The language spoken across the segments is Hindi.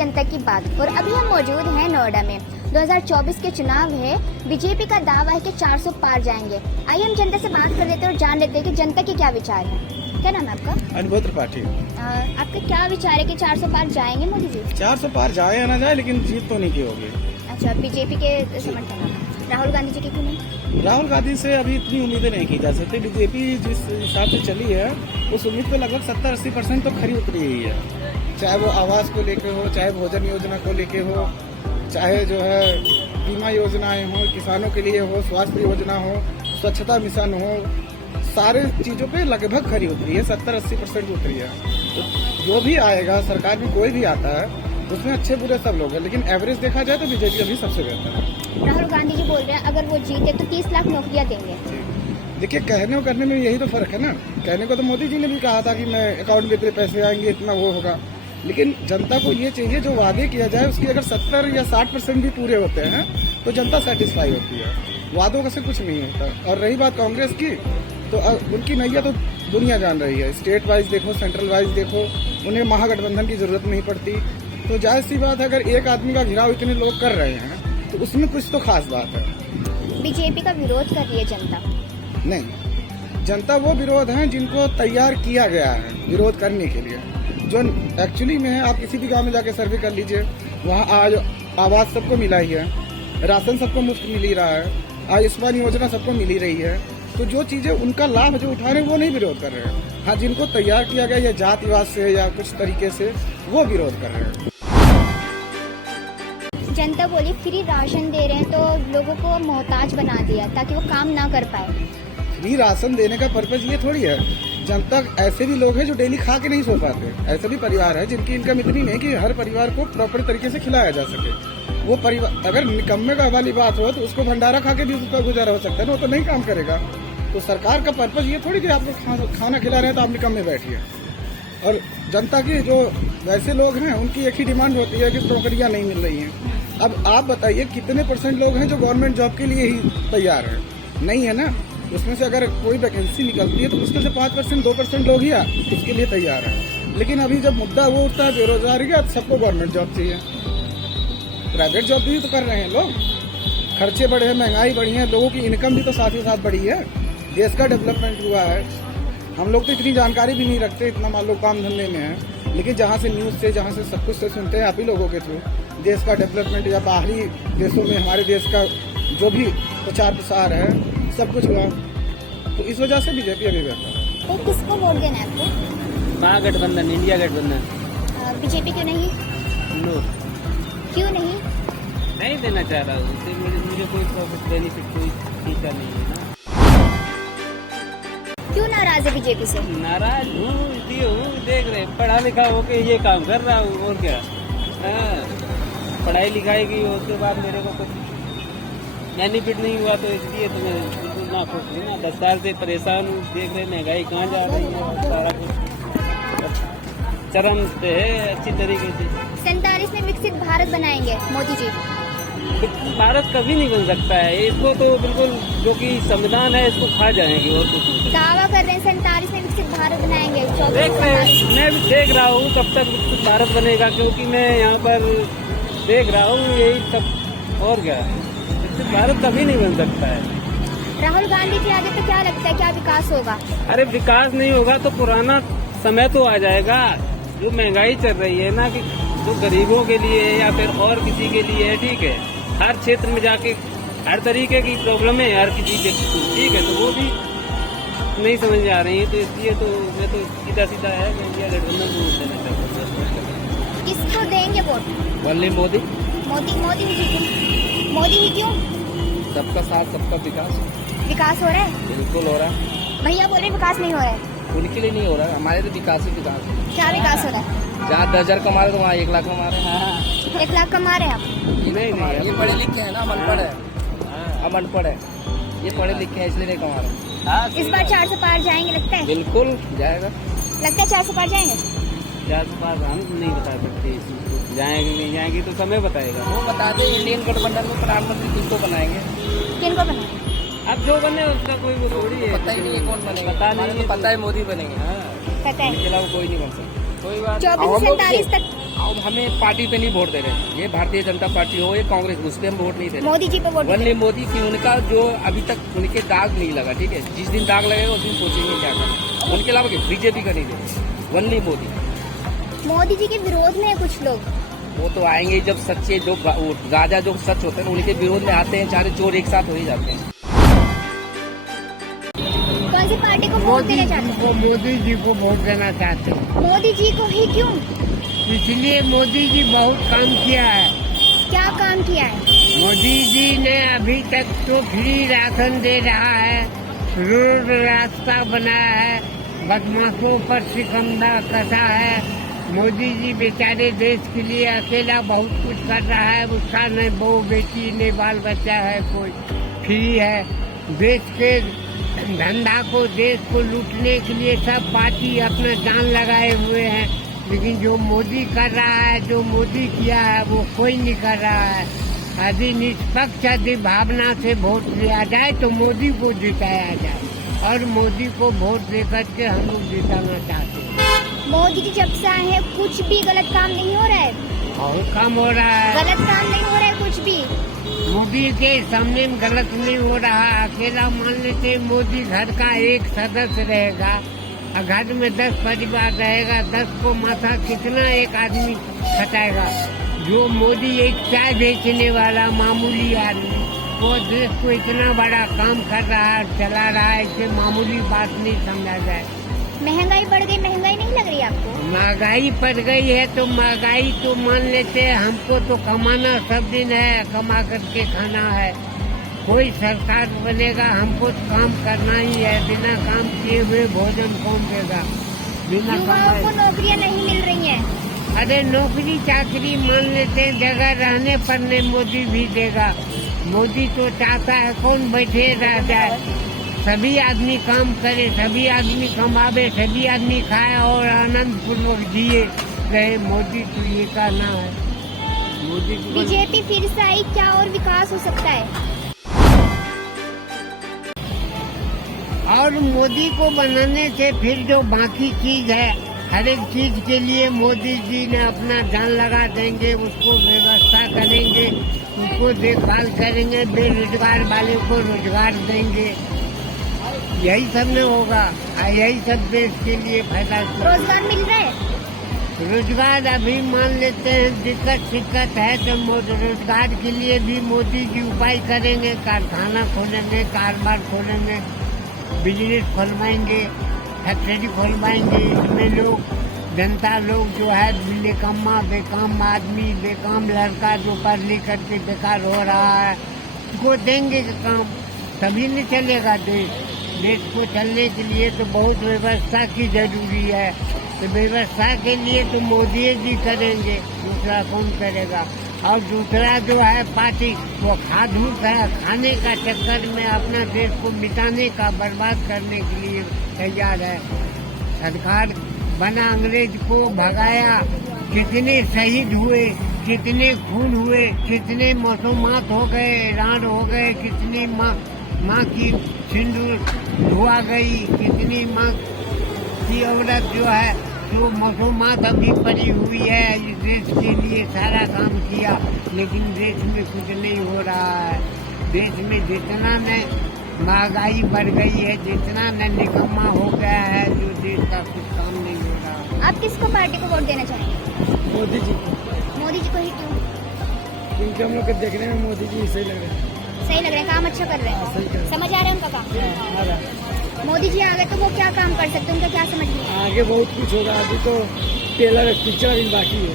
जनता की बात। और अभी हम मौजूद हैं नोएडा में। 2024 के चुनाव है, बीजेपी का दावा है कि 400 पार जाएंगे। आइए हम जनता से बात कर लेते हैं और जान लेते हैं कि जनता के क्या विचार हैं। क्या नाम है आपका? अनुभव त्रिपाठी। आपका क्या विचार है कि 400 पार जाएंगे मोदी जी? 400 पार जाए या ना जाए, लेकिन जीत तो नहीं की होगी। अच्छा, बीजेपी के समर्थन, राहुल गांधी जी की क्यों नहीं? राहुल गांधी से अभी इतनी उम्मीदें नहीं की जा सकती। बीजेपी जिस हिसाब से चली है उस उम्मीद पे लगभग 70-80% तो खरी उतरी हुई है। चाहे वो आवास को लेके हो, चाहे भोजन योजना को लेके हो, चाहे जो है बीमा योजनाएं हो, किसानों के लिए हो, स्वास्थ्य योजना हो, स्वच्छता मिशन हो, सारे चीजों पे लगभग खरी उतरी है। 70-80% उतरी है। तो जो भी आएगा, सरकार में कोई भी आता है, उसमें अच्छे बुरे सब लोग हैं, लेकिन एवरेज देखा जाए तो बीजेपी अभी सबसे बेहतर है। राहुल गांधी जी बोल रहे हैं अगर वो जीते तो 30 लाख नौकरियां देंगे। देखिए, कहने और करने में यही तो फर्क है ना। कहने को तो मोदी जी ने भी कहा था कि मैं अकाउंट में इतने पैसे आएंगे, इतना वो होगा, लेकिन जनता को ये चाहिए जो वादे किया जाए उसके अगर 70 या 60% भी पूरे होते हैं तो जनता सेटिस्फाई होती है। वादों का से कुछ नहीं होता। और रही बात कांग्रेस की, तो उनकी नैया तो दुनिया जान रही है। स्टेट वाइज देखो, सेंट्रल वाइज देखो, उन्हें महागठबंधन की जरूरत नहीं पड़ती। तो जाहिर सी बात है, अगर एक आदमी का घिराव इतने लोग कर रहे हैं तो उसमें कुछ तो खास बात है। बीजेपी का विरोध कर रही है जनता? नहीं, जनता वो विरोध है जिनको तैयार किया गया है विरोध करने के लिए, जो एक्चुअली में है। आप किसी भी गांव में जाके सर्वे कर लीजिए, वहाँ आज आवास सबको मिला ही है, राशन सबको मुफ्त मिल ही रहा है, आयुष्मान योजना सबको मिल ही रही है। तो जो चीजें उनका लाभ जो उठा रहे हैं वो नहीं विरोध कर रहे हैं। हाँ, जिनको तैयार किया गया या जातिवाद से या कुछ तरीके से, वो विरोध कर रहे हैं। जनता बोली फ्री राशन दे रहे हैं तो लोगों को मोहताज बना दिया ताकि वो काम ना कर पाए। फ्री राशन देने का पर्पज ये थोड़ी है। जनता, ऐसे भी लोग हैं जो डेली खा के नहीं सो पाते। ऐसे भी परिवार है जिनकी इनकम इतनी नहीं कि हर परिवार को प्रॉपर तरीके से खिलाया जा सके। वो परिवार, अगर निकम्मे का वाली बात हो तो उसको भंडारा खा के भी उसका गुजारा हो सकता है ना, वो तो नहीं काम करेगा। तो सरकार का पर्पज ये थोड़ी कि आपको खाना खिला रहे हैं तो आप निकम्मे बैठिए। और जनता की जो वैसे लोग हैं उनकी एक ही डिमांड होती है कि नौकरियां नहीं मिल रही हैं। अब आप बताइए कितने % लोग हैं जो गवर्नमेंट जॉब के लिए ही तैयार है? नहीं है ना। उसमें से अगर कोई वैकेंसी निकलती है तो उसमें से 5%, 2% लोग ही उसके लिए तैयार है। लेकिन अभी जब मुद्दा वो उठता है बेरोजगारी का, सबको गवर्नमेंट जॉब चाहिए। प्राइवेट जॉब भी तो कर रहे हैं लोग। खर्चे बढ़े हैं, महंगाई बढ़ी है, लोगों की इनकम भी तो साथ ही साथ बढ़ी है, देश का डेवलपमेंट हुआ है। हम लोग तो इतनी जानकारी भी नहीं रखते, इतना मान लो काम धंधे में है, लेकिन जहाँ से न्यूज़ से, जहाँ से सब कुछ से सुनते हैं आप ही लोगों के थ्रू, देश का डेवलपमेंट या बाहरी देशों में हमारे देश का जो भी प्रचार प्रसार है सब कुछ हुआ। तो इस वजह से बीजेपी अभी बेहतर है। तो किसको वोट देना है आपको? महागठबंधन, इंडिया गठबंधन। बीजेपी क्यों नहीं? नो, क्यों नहीं देना चाह रहा हूँ। उससे मुझे कोई प्रॉफिट बेनिफिट कोई चीज़ नहीं है ना। क्यों नाराज है बीजेपी से? नाराज हूँ इसलिए हूँ, देख रहे पढ़ा लिखा होके ये काम कर रहा हूँ, और क्या। पढ़ाई लिखाई की उसके बाद मेरे को कुछ बेनिफिट नहीं हुआ, तो इसलिए तो मैं बिल्कुल ना खुश हूँ ना। 10 साल से परेशान हूँ। देख रहे महंगाई कहाँ जा रही है, सारा कुछ चरम पे है अच्छी तरीके से। 47 में विकसित भारत बनाएंगे मोदी जी। भारत कभी नहीं बन सकता है। इसको तो बिल्कुल जो कि संविधान है इसको खा जाएंगे, और कुछ नहीं। दावा कर रहे हैं 47 में विकसित भारत बनाएंगे। देख रहे हैं, मैं भी देख रहा हूँ कब तक विकसित भारत बनेगा, क्योंकि मैं यहाँ पर देख रहा हूँ यही सब। और क्या, विकसित भारत कभी नहीं बन सकता है। राहुल गांधी जी आगे तो क्या लगता है, क्या विकास होगा? अरे विकास नहीं होगा तो पुराना समय तो आ जाएगा। जो महंगाई चल रही है ना, कि जो गरीबों के लिए या फिर और किसी के लिए है, ठीक है, हर क्षेत्र में जाके हर तरीके की प्रॉब्लम है हर किसी के, ठीक है, तो वो भी नहीं समझ में आ रही है। तो इसलिए तो मैं तो सीधा सीधा है इंडिया गठबंधन को वोट देना चाहता हूँ। किसको देंगे वोट? ओनली मोदी। मोदी ही क्यों? मोदी ही क्यों? सबका साथ, सबका विकास। विकास हो रहा है? बिल्कुल हो रहा है। भैया बोल रहे विकास नहीं हो रहा है। उनके लिए नहीं हो रहा है, हमारे तो विकास ही विकास है। क्या विकास हो रहा है? जहाँ 10,000 कमा रहे तो वहाँ 1 लाख कमा रहे हैं। 1 लाख कमा रहे हैं आप? नहीं, ये पढ़े लिखे हैं ना, हम अनपढ़ है। हम अनपढ़ है, ये पढ़े लिखे हैं इसलिए नहीं कमा रहे। इस बार 400 पार जाएंगे लगता है? बिल्कुल जाएगा। लगता है 400 पार जाएंगे? 400 पार हम नहीं बता सकते, जाएंगे नहीं जाएंगे तो समय बताएगा। वो बता दे इंडियन गठबंधन में प्रधानमंत्री किसको बनाएंगे, किनको बनाएंगे? अब जो बने उसका कोई वो थोड़ी है, पता ही नहीं है कौन बनेगा। पता नहीं, पता है मोदी बनेंगे। हाँ, पता है, इसके अलावा कोई नहीं बन सकता। कोई बात 24 से 47 तक और हमें पार्टी पे नहीं वोट दे रहे। ये भारतीय जनता पार्टी हो या कांग्रेस, उस पर हम वोट नहीं दे रहे। मोदी जी पे वोट वनली मोदी की उनका जो अभी तक उनके दाग नहीं लगा, ठीक है। जिस दिन दाग लगेगा उस दिन सोचेंगे क्या करना। उनके अलावा बीजेपी का नहीं दे, वनली मोदी जी के विरोध में है कुछ लोग। वो तो आएंगे जब सच्चे जो राजा जो सच होते हैं ना, उनके विरोध में आते हैं। सारे चोर एक साथ हो ही जाते हैं। कौन सी पार्टी को वोट देना चाहते हैं? मोदी जी को वोट देना चाहते हैं। मोदी जी को ही क्यों? इसलिए मोदी जी बहुत काम किया है। क्या काम किया है? मोदी जी ने अभी तक तो फ्री राशन दे रहा है, रोड रास्ता बनाया है, बदमाशों पर शिकंजा कसा है। मोदी जी बेचारे देश के लिए अकेला बहुत कुछ कर रहा है। उसका न बहू बेटी न बाल बच्चा है, कोई फ्री है। देश के धंधा को, देश को लूटने के लिए सब पार्टी अपना जान लगाए हुए हैं। लेकिन जो मोदी कर रहा है, जो मोदी किया है, वो कोई नहीं कर रहा है। यदि निष्पक्ष यदि भावना से वोट दिया जाए तो मोदी को जिताया जाए, और मोदी को वोट देकर के हम लोग जिताना चाहते हैं। मोदी जी जब से आए हैं कुछ भी गलत काम नहीं हो रहा है। बहुत काम हो रहा है। गलत काम नहीं हो रहा है कुछ भी। मोदी के सामने में गलत नहीं हो रहा। अकेला मान लेते मोदी घर का एक सदस्य रहेगा, और घर में 10 परिवार रहेगा, 10 को माथा कितना एक आदमी खटाएगा। जो मोदी एक चाय बेचने वाला मामूली आदमी, वो देश को इतना बड़ा काम कर रहा है, चला रहा है, इसे मामूली बात नहीं समझा जाए। महंगाई बढ़ गई, महंगाई नहीं लग रही आपको? महंगाई बढ़ गई है तो महंगाई तो मान लेते हैं। हमको तो कमाना सब दिन है, कमा करके खाना है। कोई सरकार बनेगा, हमको तो काम करना ही है। बिना काम किए हुए भोजन कौन देगा? बिना युवाओं को नौकरियां नहीं मिल रही हैं। अरे नौकरी चाकरी मान लेते हैं, जगह रहने पर नहीं मोदी भी देगा। मोदी तो चाहता है कौन बैठे रह जाए, सभी आदमी काम करे, सभी आदमी कमावे, सभी आदमी खाए और आनंद पूर्वक जिए रहे। मोदी तो ये कहना है। मोदी को बीजेपी फिर से आई, क्या और विकास हो सकता है? और मोदी को बनाने से फिर जो बाकी चीज है, हर एक चीज के लिए मोदी जी ने अपना जान लगा देंगे। उसको व्यवस्था करेंगे, उसको देखभाल करेंगे, बेरोजगार वाले को रोजगार देंगे। यही सब में होगा, यही सब देश के लिए फायदा। रोजगार मिल रहा है? रोजगार अभी मान लेते हैं दिक्कत है, तो रोजगार के लिए भी मोदी जी उपाय करेंगे। कारखाना खोलेंगे, कारोबार खोलेंगे, बिजनेस खोलवाएंगे, फैक्ट्री खोलवाएंगे। इसमें लोग, जनता लोग जो है निकम्मा बेकाम आदमी, बेकाम लड़का जो पढ़ लिख करके बेकार हो रहा है, उसको देंगे काम, तभी नहीं चलेगा देश। देश को चलने के लिए तो बहुत व्यवस्था की जरूरी है। तो व्यवस्था के लिए तो मोदी जी करेंगे, दूसरा कौन करेगा? और दूसरा जो है पार्टी, वो खाधूत है, खाने का चक्कर में अपना देश को मिटाने का, बर्बाद करने के लिए तैयार है। सरकार बना, अंग्रेज को भगाया, कितने शहीद हुए, कितने खून हुए, कितने मौसमात हो गए, रान हो गए, कितनी माँ की सिंदूर धुआ गई, कितनी माँ की औरत जो है जो मौसमात अभी पड़ी हुई है। इस देश के लिए सारा काम किया, लेकिन देश में कुछ नहीं हो रहा है। देश में जितना न महंगाई बढ़ गई है, जितना न निकम्मा हो गया है, जो देश का कुछ काम नहीं हो रहा। आप किसको पार्टी को वोट देना चाहेंगे? मोदी जी को। मोदी जी को ही क्यों? क्योंकि हम लोग के देखने में मोदी जी सही लग रहे हैं। सही लग रहा है, काम अच्छा कर रहे सही कर रहे हैं, हैं। समझ आ रहा है उनका काम? मोदी जी आ गए तो वो क्या काम कर सकते हैं, उनका क्या समझ नहीं है? आगे बहुत कुछ होगा, अभी तो ट्रेलर पिक्चर ही बाकी है।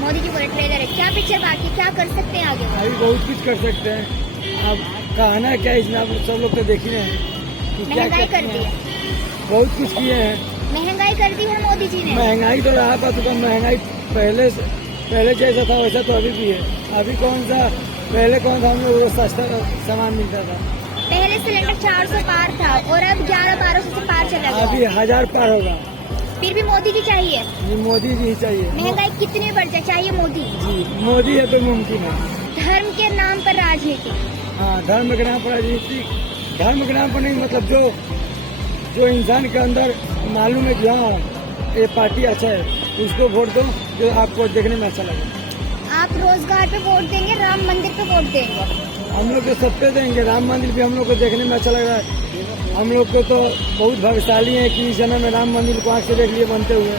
मोदी जी बोले ट्रेलर है, क्या पिक्चर बाकी, क्या कर सकते हैं आगे? अभी बहुत कुछ कर सकते हैं। अब कहना क्या, इसमें आप सब लोग तो देख ही रहे हैं कि क्या महंगाई क्या कर दी है, बहुत कुछ किए हैं। महंगाई कर दी है मोदी जी ने। महंगाई तो रहा था, तो महंगाई पहले जैसा था वैसा तो अभी भी है। अभी पहले कौन सा हम लोग सस्ता सामान मिलता था। पहले सिलेंडर 400 पार था और अब 1100-1200 से पार चला गया। अभी 1000 पार होगा। फिर भी मोदी जी चाहिए। जी मोदी जी ही चाहिए। महंगाई कितनी बढ़ जाए, चाहिए मोदी। जी मोदी है तो मुमकिन है। धर्म के नाम पर राजनीति। हाँ, धर्म के नाम पर राजनीति, धर्म के नाम पर नहीं, मतलब जो इंसान के अंदर मालूम है कि हाँ ये पार्टी अच्छा है, उसको वोट दो जो आपको देखने में अच्छा लगे। आप रोजगार पे वोट देंगे, राम मंदिर पे वोट देंगे? हम लोग तो सब पे देंगे, राम मंदिर भी हम लोग को देखने में अच्छा लग रहा है। हम लोग को तो बहुत भाग्यशाली है कि इस जन्म में राम मंदिर को आँख से देख लिए बनते हुए।